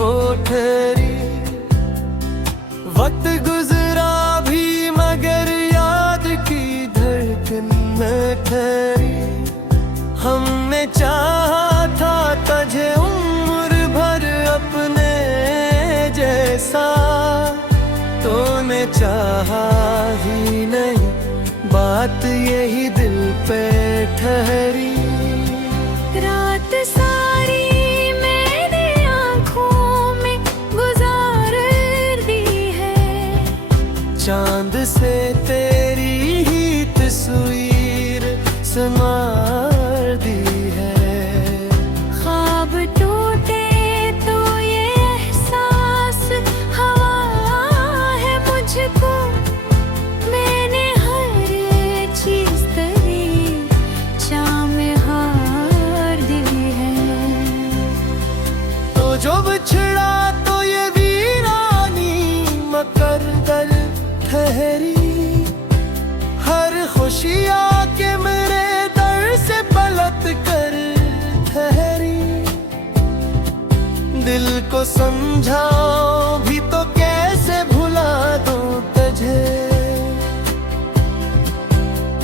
खुशबू ठहरी। वक्त गुजरा भी मगर याद की धड़कन न ठहरी। हमने चाहा था तुझे उम्र भर अपने जैसा, तूने चाहा ही नहीं, बात यही दिल पे ठहरी। रात सारी मैंने आँखों में गुजार दी है, चांद से तेरी ही तस्वीर संवार दी है। ख्वाब टूटे तो ये एहसास हवा है मुझको, मैंने हर चीज तेरी चाह में हार दी है। तो जो बिछड़ा तो ये वीरानी मकर दर ठहरी। हर खुशी आके मेरे दर से पलट कर ठहरी। दिल को समझाओ भी तो कैसे भुला दूं तुझे,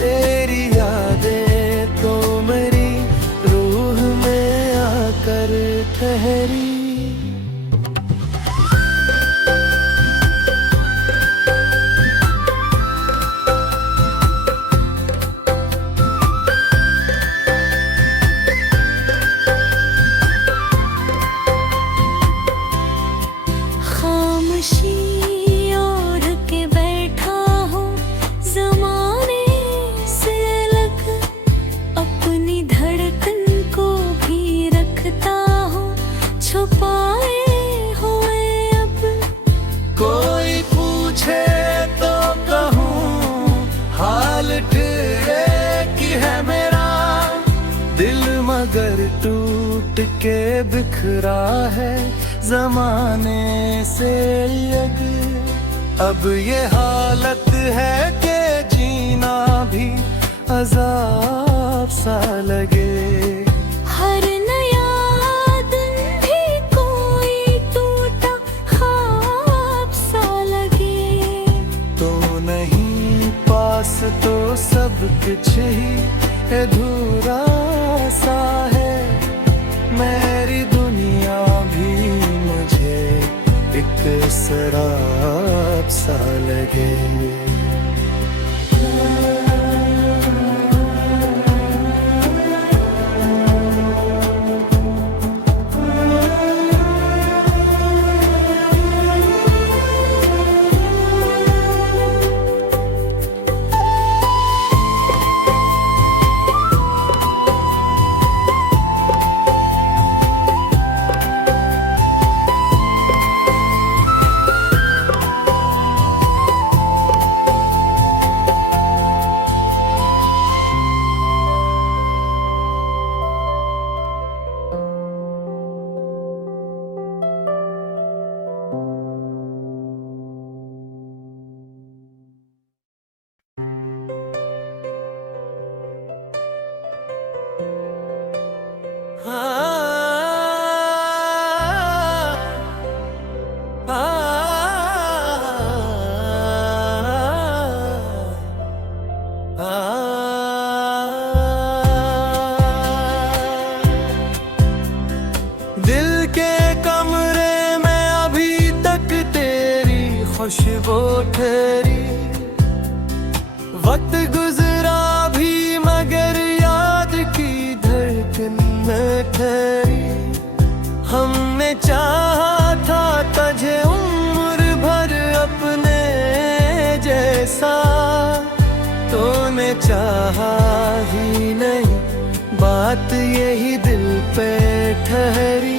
तेरी यादें तो मेरी रूह में आकर ठहरी। खामोशी ओढ़ के बैठा हूँ ज़माने से अलग, अपनी धड़कन को भी रखता हूँ छुपाए हुए अब। कोई पूछे तो कहूँ हाल तेरे की है मेरा, दिल मगर टूट के बिखरा है जमाने से यग। अब ये हालत है कि जीना भी अजाब सा लगे। हर नया दिन भी कोई टूटा ख्वाब सा लगे। तो नहीं पास तो सब कुछ ही अधूरा सा है। मेरी दुनिया भी मुझे एक शराब सा लगे। दिल के कमरे में अभी तक तेरी खुशबू ठहरी। वक्त गुजरा भी मगर याद की धड़कन न ठहरी। हमने चाहा था तुझे उम्र भर अपने जैसा, तूने चाहा ही नहीं, बात यही दिल पे ठहरी।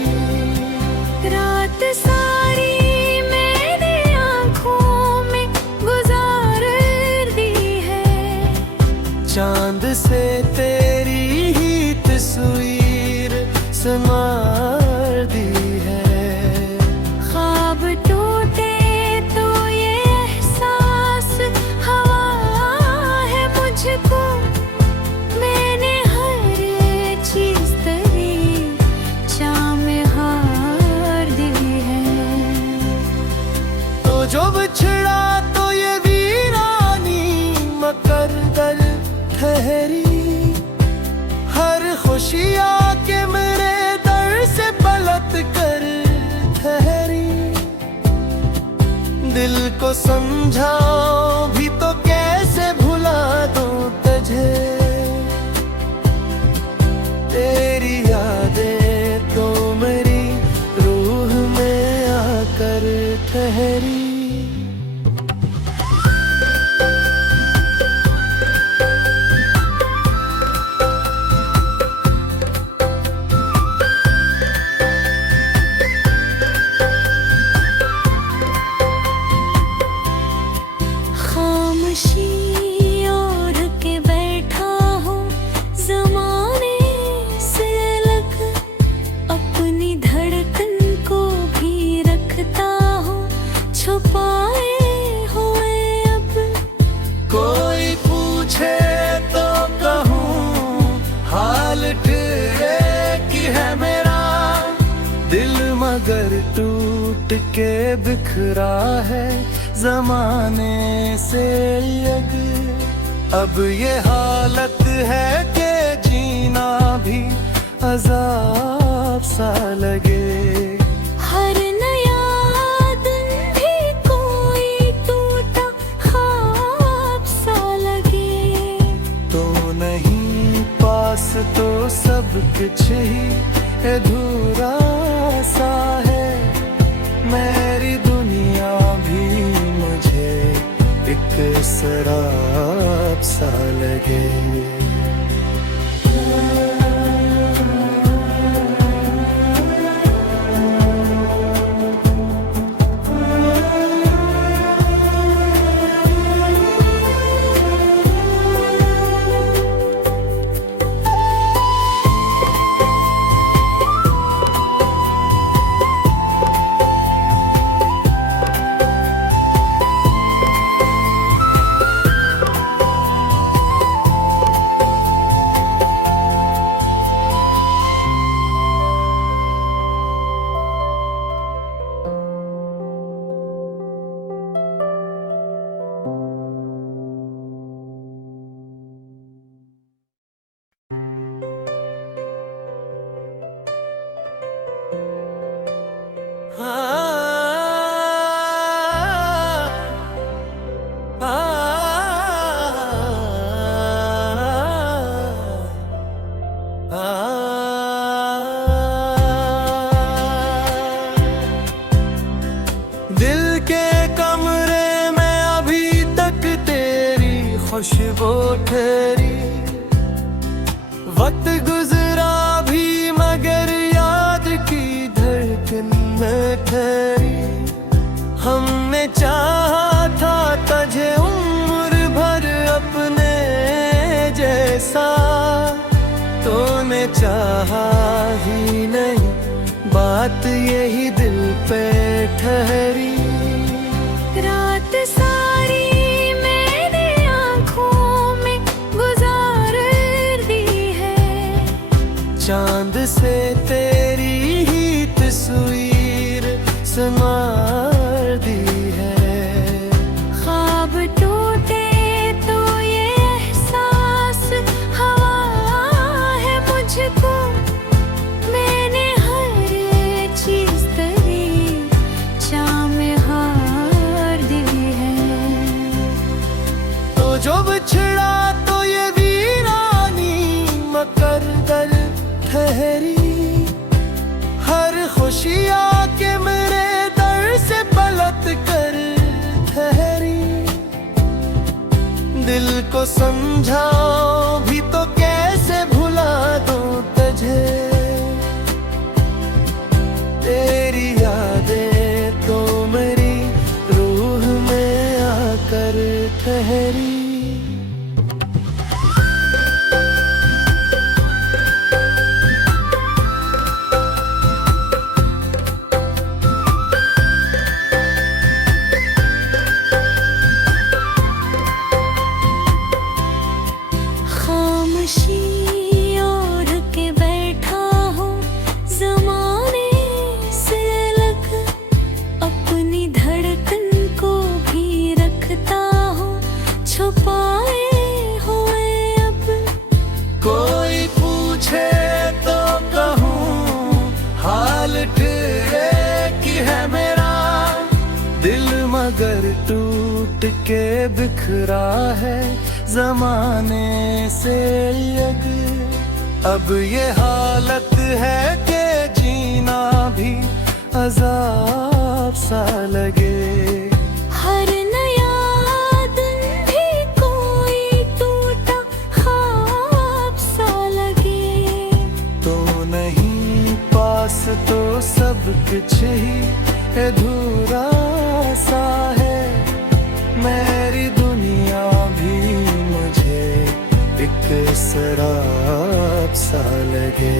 रात सारी मैंने आँखों में गुजार दी है, चांद से तेरी ही तस्वीर संवार दी है। ख्वाब टूटे तो ये एहसास हवा है मुझको, मैंने हर चीज तेरी चाह में जो बिछड़ा तो ये वीरानी मकर दर ठहरी। हर खुशी आके मेरे दर से पलट कर ठहरी। दिल को समझाओ भी तो कैसे भुला दूं तुझे। तेरी यादें तो मेरी रूह में आकर ठहरी। खामोशी ओढ़ के बैठा हूँ ज़माने से अलग। अपनी धड़कन को भी रखता हूँ छुपाए हुए अब। कोई पूछे तो कहूँ हाल की है मेरा दिल, मगर टूट के बिखरा है जमाने से यग। अब ये हालत है कि जीना भी अजाब सा लगे। हर नया दिन भी कोई टूटा ख्वाब सा लगे। तो नहीं पास तो सब कुछ ही अधूरा सा है। मेरी दुनिया भी मुझे एक शराब सा लगे। दिल के कमरे में अभी तक तेरी खुशबू ठहरी। वक्त गुजरा भी मगर याद की धड़कन में ठहरी। हमने चाहा था तुझे उम्र भर अपने जैसा, तूने चाहा ही नहीं, बात यही दिल पे ठहरी। रात सारी मैंने आँखों में गुजार दी है। चांद से तेरी ही तस्वीर संवार दी है। ख्वाब टूटे तो ये एहसास हवा है मुझको। मैंने हर चीज तेरी चाह में हार दी है। तो जो बिछड़ा तो ये वीरानी मकर दर ठहरी। हर खुशी आके मेरे दर से पलट कर ठहरी। दिल को समझाओ भी तो कैसे भुला दूं तुझे। तेरी यादें तो मेरी रूह में आकर ठहरी। खामोशी ओढ़ के बैठा हूँ ज़माने से अलग। अपनी धड़कन को मगर टूट के बिखरा है जमाने से यग। अब ये हालत है कि जीना भी अजाब सा लगे। हर नया दिन भी कोई टूटा ख्वाब सा लगे। तो नहीं पास तो सब कुछ ही अधूरा सा है। मेरी दुनिया भी मुझे एक शराब सा लगे।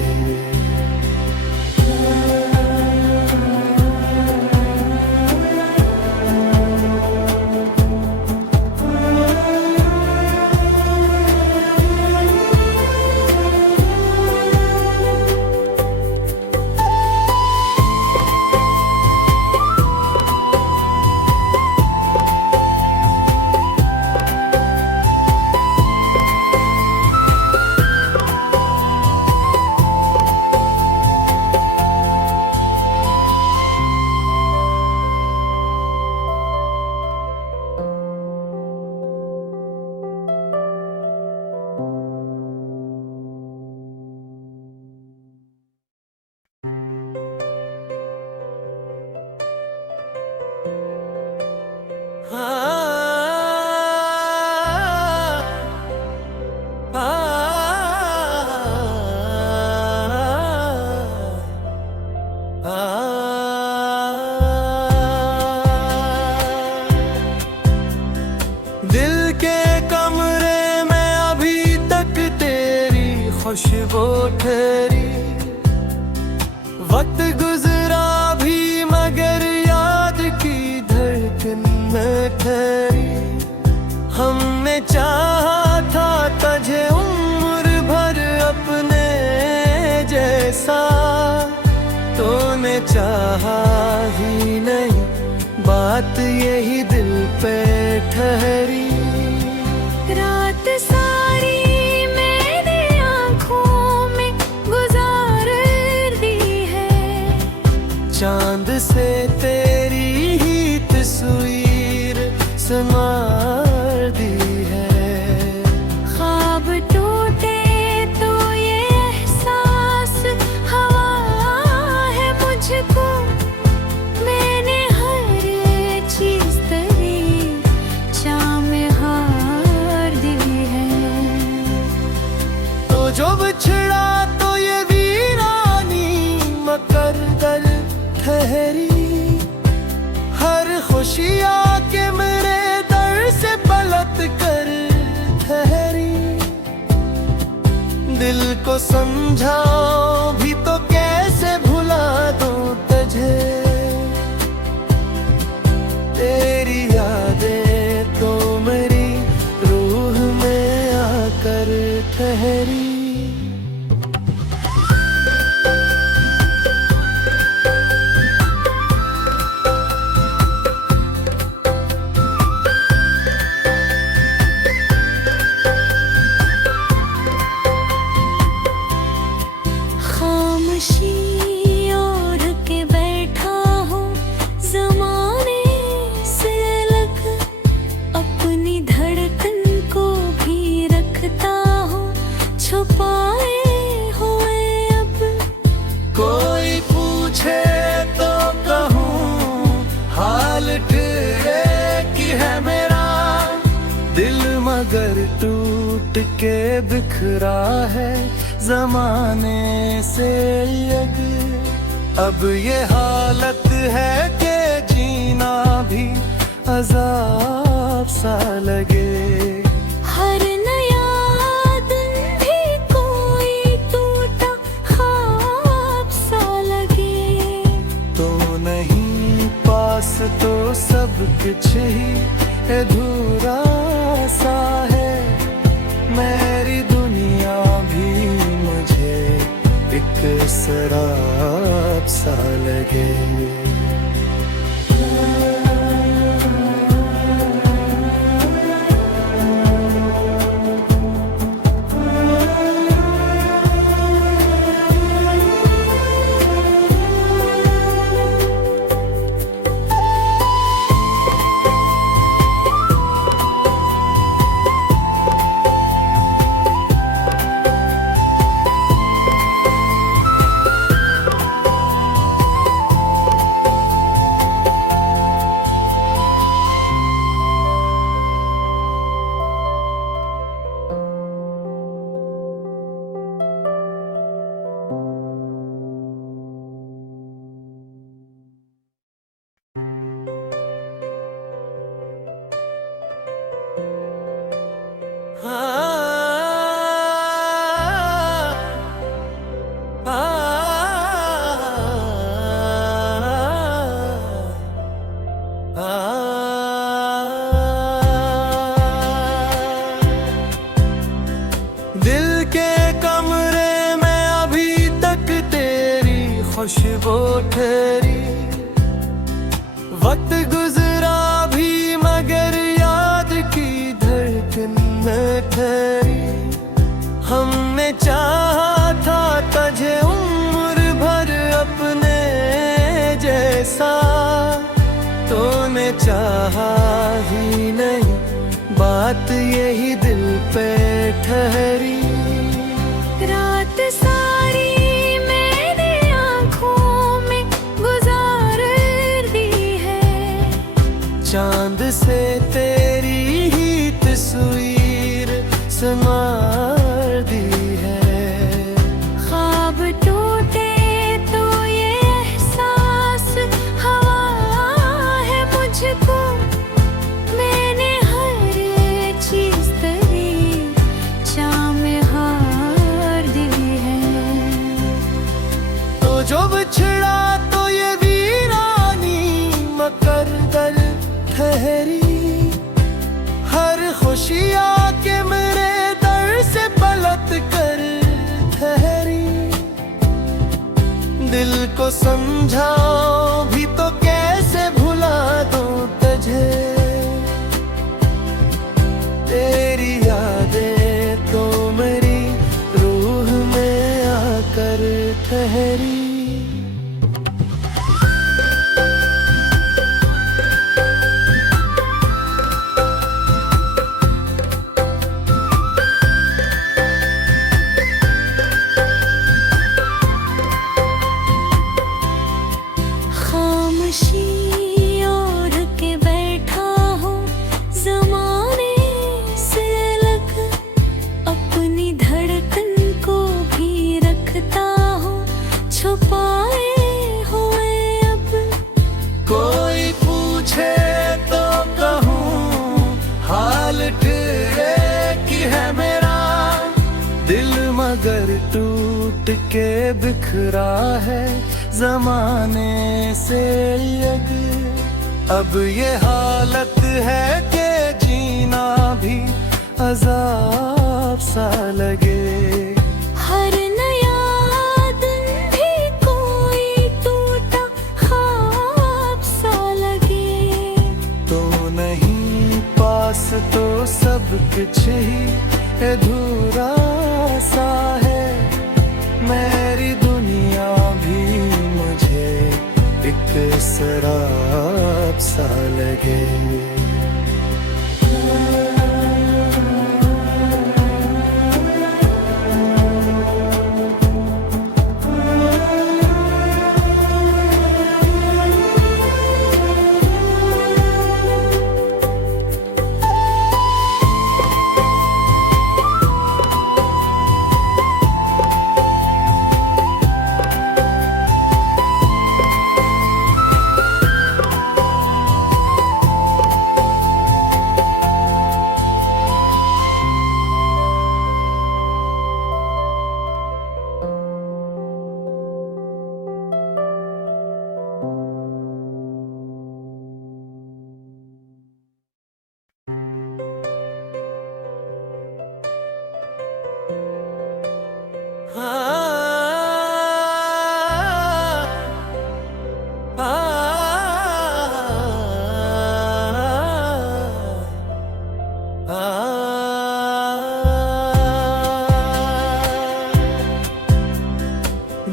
दिल के कमरे में अभी तक तेरी खुशबू ठहरी। वक्त गुजरा भी मगर याद की धड़कन में ठहरी। हमने चाहा था तुझे उम्र भर अपने जैसा, तूने चाहा ही नहीं, बात यही दिल पे ठहरी। रात सारी मैंने आँखों में गुजार दी है। चांद से तेरी ही तस्वीर संवार दी है। ख्वाब टूटे तो ये एहसास हवा है मुझको। मैंने हर चीज तेरी चाह में हार दी है। तो जो बिछड़ा तो ये वीरानी मकर दर ठहरी। हर खुशी आके मेरे दर से पलट कर ठहरी। दिल को समझाओ भी तो कैसे भुला दूं तुझे। तेरी यादें तो मेरी रूह में आकर ठहरी। खामोशी ओढ़ के बैठा हूँ ज़माने से अलग। अपनी धड़कन को भी रखता हूँ छुपाए हुए अब। कोई पूछे तो कहूँ हाल तेरे की है मेरा। दिल मगर टूट के बिखरा है जमाने से यग। अब ये हालत है कि जीना भी अजाब सा लगे। हर नया दिन भी कोई टूटा ख्वाब सा लगे। तो नहीं पास तो सब कुछ ही अधूरा सा है। मेरी दुनिया भी मुझे एक शराब सा लगे। ठहरी। वक्त गुजरा भी मगर याद की धड़कन न ठहरी। हमने चाहा था तुझे उम्र भर अपने जैसा, तूने चाहा ही नहीं, बात यही दिल पे ठहरी। रात सारी मैंने आँखों में गुजार दी है, चांद से तेरी ही तस्वीर संवार दी है। ख्वाब टूटे तो ये एहसास हवा है मुझको, मैंने हर चीज तेरी चाह में हार दी है। तो जो बिछड़ा तो ये वीरानी मकर दल ठहरी। हर खुशी आके मेरे दर से पलट कर ठहरी। दिल को समझाओ भी तो कैसे भुला दूं तुझे, तेरी यादें तो मेरी रूह में आकर ठहरी। खामोशी ओढ़ के बैठा हूँ ज़माने से अलग, अपनी धड़कन को भी रखता हूँ छुपाए हुए अब। कोई पूछे तो कहूँ हाल तेरे की है मेरा, दिल मगर टूट के बिखरा है जमाने से अलग। अब ये हालत है कि जीना भी अजाब सा लगे। हर नया दिन भी कोई टूटा ख्वाब सा लगे। तो नहीं पास तो सब कुछ ही अधूरा सा है। मेरी दुनिया भी मुझे एक शराब सा लगे।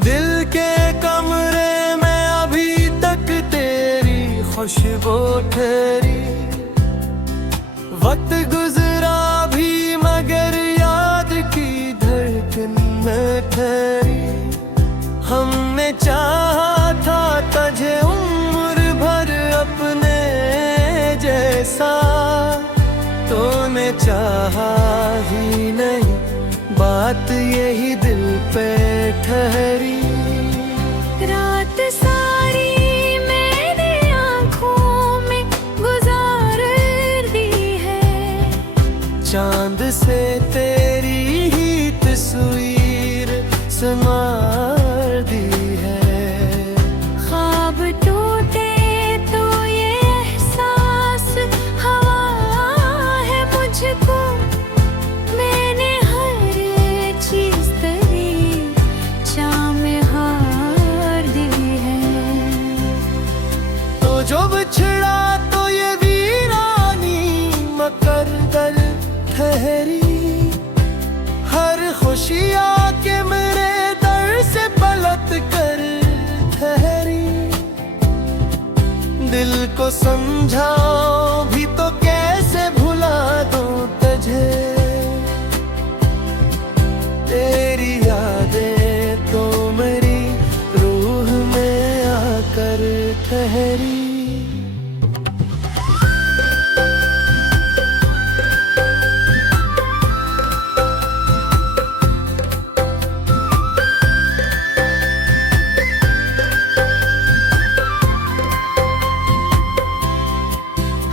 दिल के कमरे में अभी तक तेरी खुशबू ठहरी। वक्त गुजरा भी मगर याद की धड़कन न ठहरी। हमने चाहा था तुझे उम्र भर अपने जैसा, तूने चाहा ही नहीं, बात यही दिल पे ठहरी। रात सारी मैंने आँखों में गुजार दी है, चांद से तेरी ही तस्वीर संवार दी है। ख्वाब टूटे तो ये एहसास हवा है मुझको, मैंने हर चीज तेरी चाह में हार दी है। को समझाओ भी तो कैसे भुला दूं तुझे। तेरी यादें तो मेरी रूह में आकर ठहरी।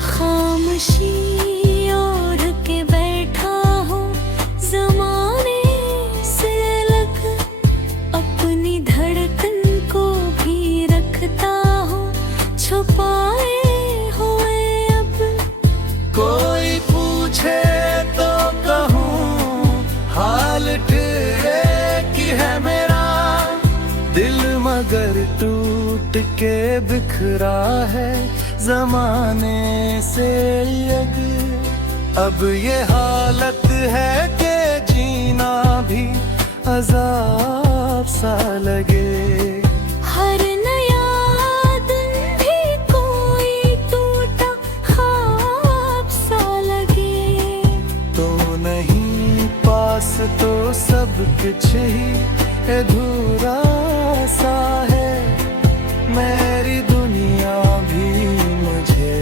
खामोशी ओढ़ के बैठा हूँ ज़माने से अलग, अपनी धड़कन को भी रखता हूँ छुपाए हुए अब। कोई पूछे तो कहूँ हाल तेरे की है मेरा दिल, मगर टूट के बिखरा है ज़माने से यग। अब ये हालत है कि जीना भी अज़ाब सा लगे। हर नया दिन भी कोई टूटा ख्वाब सा लगे। तो नहीं पास तो सब कुछ ही अधूरा सा है। मेरी दुनिया भी मुझे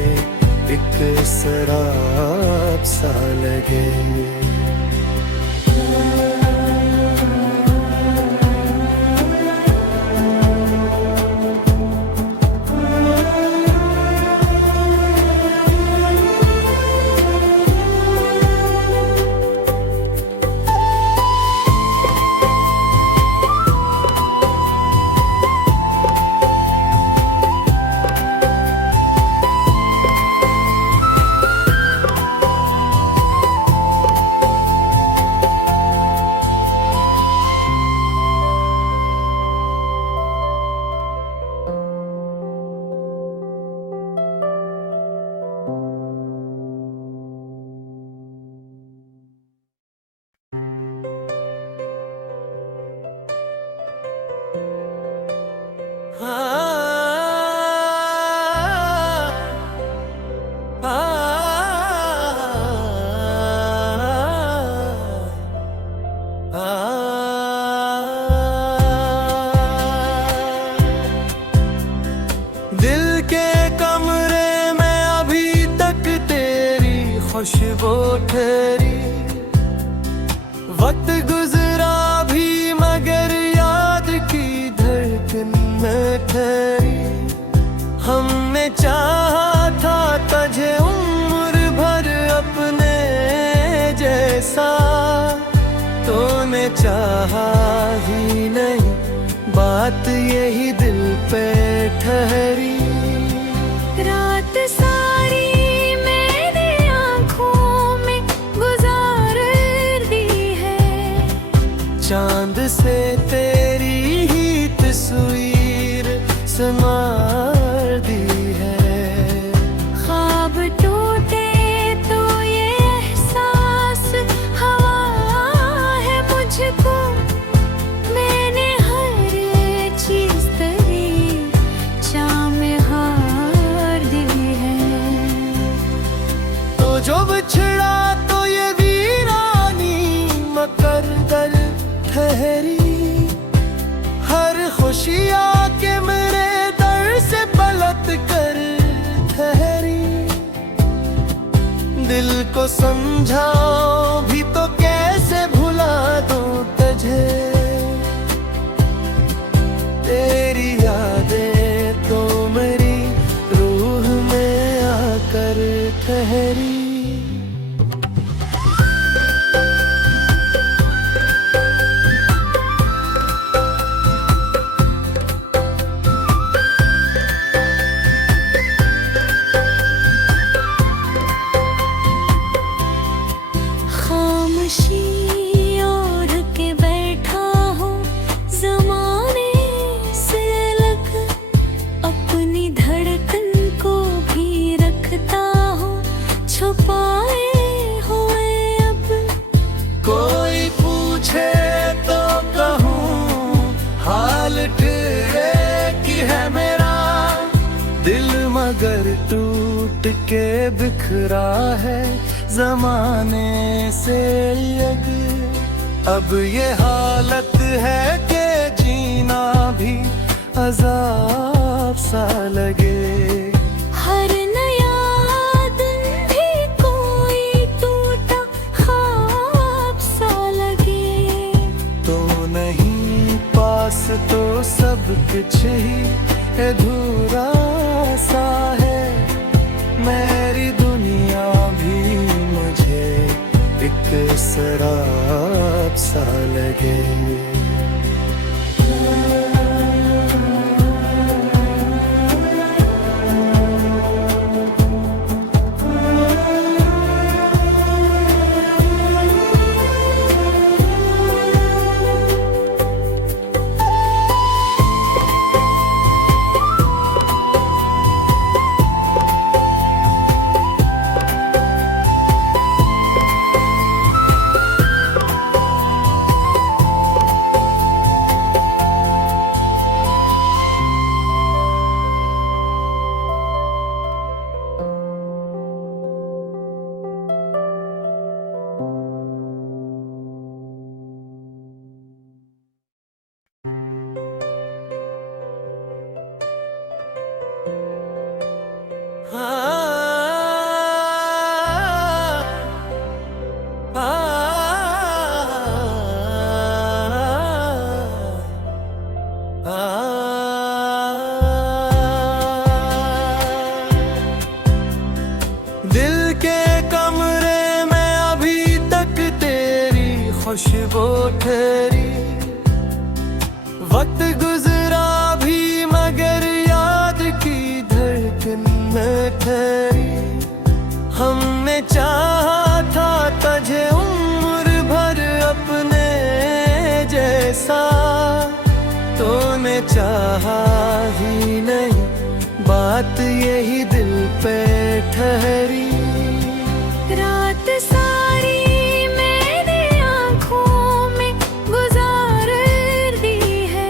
एक शराब सा लगे। दिल के कमरे में अभी तक तेरी खुशबू ठहरी। वक्त गुजरा भी मगर याद की धड़कन में ठहरी। हमने चाहा था तुझे उम्र भर अपने जैसा, तूने चाहा ही नहीं, बात यही दिल पे ठहरी। रात सारी मेरी आँखों में गुजार दी है, चांद से तेरी ही तस्वीर संवार दी है। ख्वाब टूटे तो ये एहसास हवा है मुझको। मैंने हर चीज तेरी चाह में हार दी है। तो जो बिछड़ा तो ये वीरानी मकर दर ठहरी। हर खुशी आके मेरे दर से पलट कर ठहरी। दिल को समझाओ भी तो कैसे भुला दूं तुझे। तेरी यादें तो मेरी रूह में आकर ठहरी। खामोशी ओढ़ के बैठा हूँ ज़माने से अलग, अपनी धड़कन को भी रखता हूँ छुपाए हुए अब। कोई पूछे तो कहूँ हाल तेरे की है मेरा दिल, मगर तू के बिखरा है जमाने से यग। अब ये हालत है कि जीना भी अजाब सा लगे। हर नया दिन भी कोई टूटा ख्वाब सा लगे। तो नहीं पास तो सब कुछ ही अधूरा सा है। मेरी दुनिया भी मुझे एक शराब सा लगे। दिल के कमरे में अभी तक तेरी खुशबू ठहरी। वक्त गुजरा भी मगर याद की धड़कन न ठहरी। हमने चाहा था तुझे उम्र भर अपने जैसा, तूने चाहा ही नहीं, बात यही दिल पे ठहरी। रात सारी मैंने आँखों में गुजार दी है।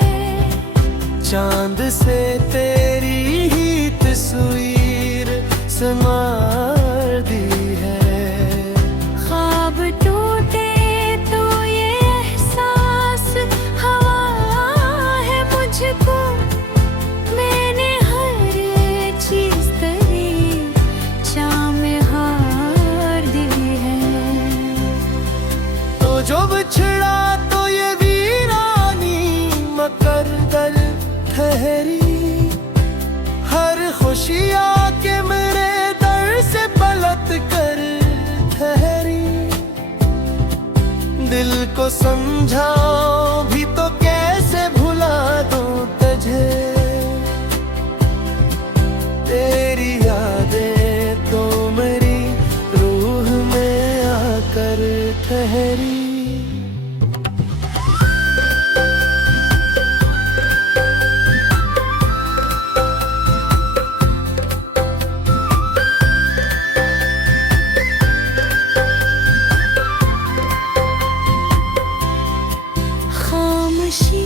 चांद से तेरी ही तस्वीर संवार दी है। ख्वाब टूटे तो ये एहसास हवा है मुझको। मैंने हर चीज तेरी चाह में हार दी है। तो जो बिछड़ा तो ये वीरानी मकर दर ठहरी। हर खुशी आके मेरे दर से पलट कर ठहरी। दिल को समझाओ भी तो कैसे भुला दूं तुझे। तेरी यादें तो मेरी रूह में आकर ठहरी। खामोशी